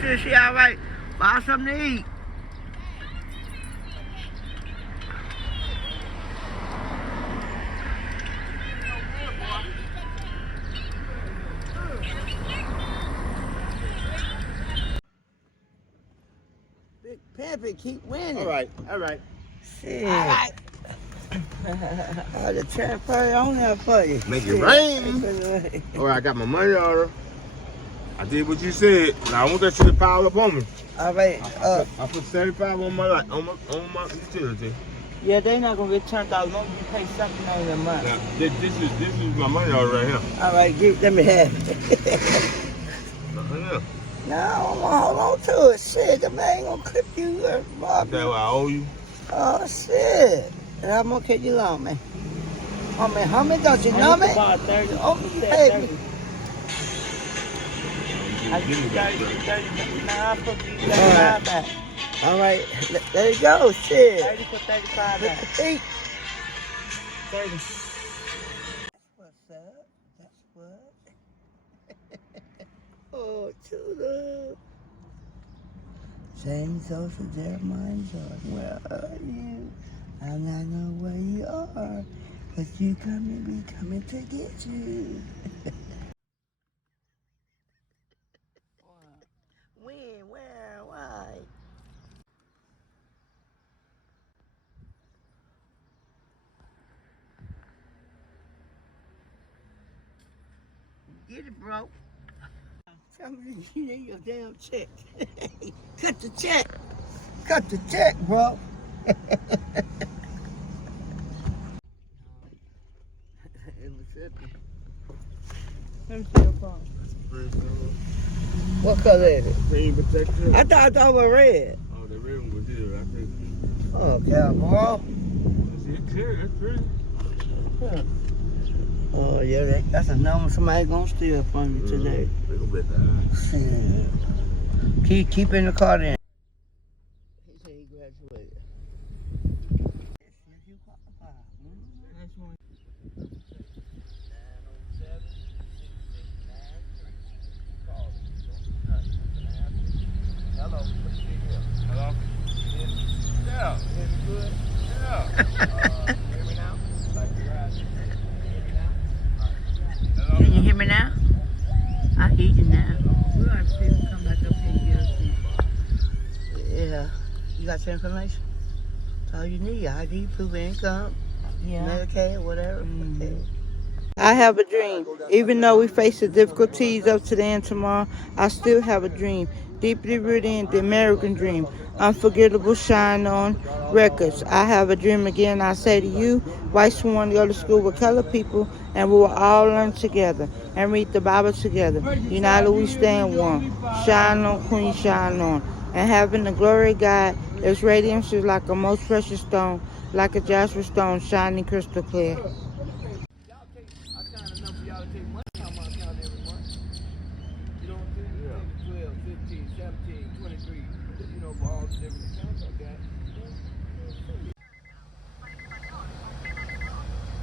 sure she all right. Buy something to eat. Big Peppy keep winning. All right. Shit. All right. The transfer on there for you. Make it rain. All right, I got my money order. I did what you said. Now I want that shit to pile up on me. All right. I put 75 on my utility. Yeah, they not gonna get turned out as long as you pay something on your money. Now this is my money order right here. All right, let me have it. Yeah. No, I'm gonna hold on to it. Shit, the man ain't gonna clip you or rob That's you. what I owe you. Oh shit. And I'm gonna catch you long, man. Oh man, how many don't you know me? About 30. Oh, you paid me. I give you 30. Nah, I put you 35 Alright. back. All right, there you go. Shit. 30 for 35 back. 50. 30. What's up? That's what. Oh, Tudor. James Joseph, Jeremiah Jordan, where are you? And I know where you are, but you coming, we coming to get you. When, where, why? Get it, bro. Tell me you need your damn check. Cut the check. Cut the check, bro. Let me see your phone. What color is it? Screen protector. I thought it was red. Oh, the red one was here. I think. Oh, cowboy. See, it's clear. It's pretty. Huh. Oh, yeah, that's a number somebody gonna steal from you today. They gonna bet that. Shit. Keep in the car then. He said he graduated. You qualify. Next one. Hello. Hello. Yeah. Good. Yeah. Hear me now? Like you guys. Hear me now? Hello. Can you hear me now? I hear you now. We're going to see them come back up here and get us in. Yeah. You got your information? That's all you need. ID, proof of income, Yeah. Medicaid, whatever. Mhm. Okay. I have a dream. Even though we face the difficulties of today and tomorrow, I still have a dream. Deeply rooted in the American dream. Unforgettable shine on records. I have a dream again. I say to you, white swan, go to school with colored people, and we will all learn together and read the Bible together. United we stand one. Shine on, Queen, shine on. And having the glory of God, its radiance is like a most precious stone, like a jasper stone, shining crystal clear.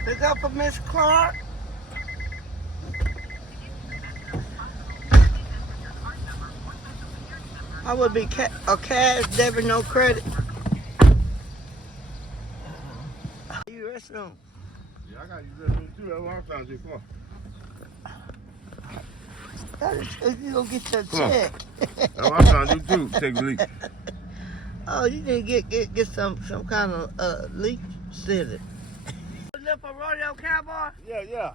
Pick up for Miss Clark. I would be a cash, debit, no credit. You restroom. Yeah, I got you ready too. That's what I'm trying to do for. You gonna get your Come on. check. That's what I'm trying to do too. Take a leak. Oh, you need to get some kind of leak seated. Live for rodeo cowboy? Yeah.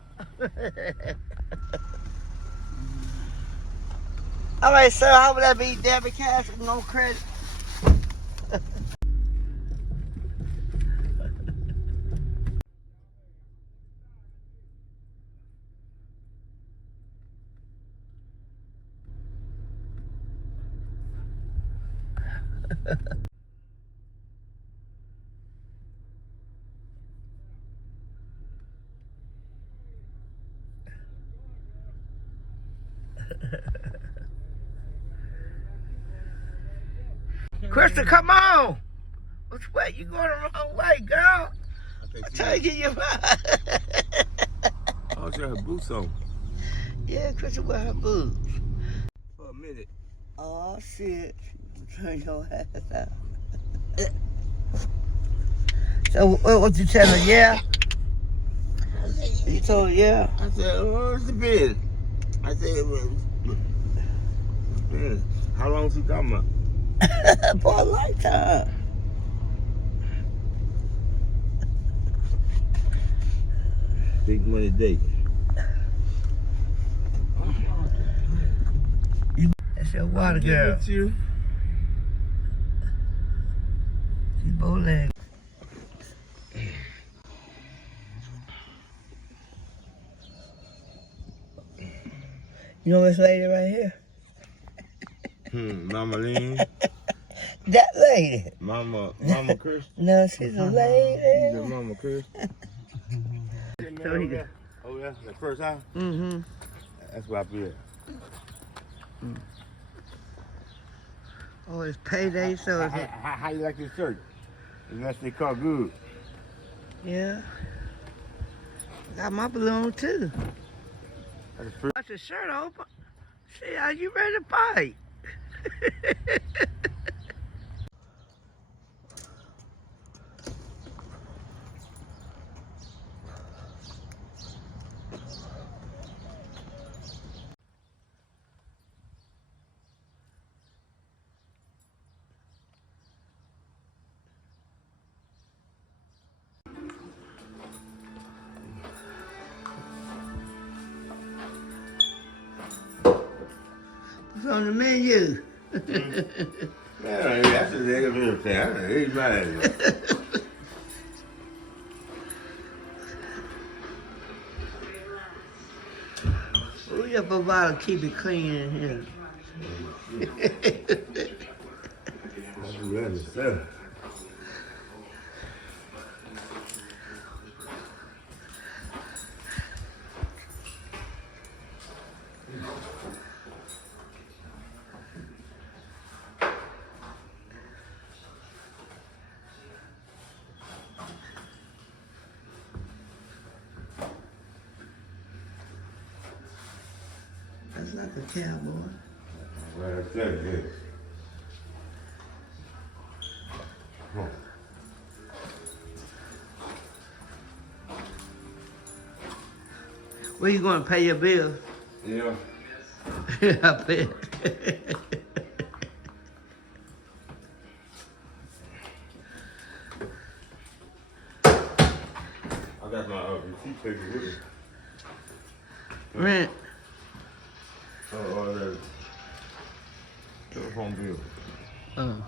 All right, sir, how would that be? Debit cash with no credit? Krista, come on! Which way? You going the wrong way, girl? I'm trying to get you Oh, she had boots on. Yeah, Krista wear her boots. For a minute. Oh, shit. Turn your ass out. So, what you tell her? Yeah? You told her, yeah? I said, oh, it's the bed. I said, man, how long she talking about? For a lifetime. Big money date. That's your water girl. With you. She's bow-legged. You know this lady right here? Mama Lean. That lady. Mama Chris. No, she's a lady. She's a Mama Chris. So he got- Oh yeah, the first house. Mm-hmm. That's where I feel. Oh, it's payday, so it's... How you like this shirt? Unless they call good. Yeah. Got my balloon, too. That's the first. Got your shirt open. See, are you ready to fight? What's on the menu? Yeah, that's a nigga thing. He's mad at me. We up about to keep it clean in here. That's really stuff. That's like a cowboy. Right, I said it. Come on. Where you going to pay your bills? Yeah. I bet. I got my receipt paper with me. Rent. Oh, the telephone bill. Oh.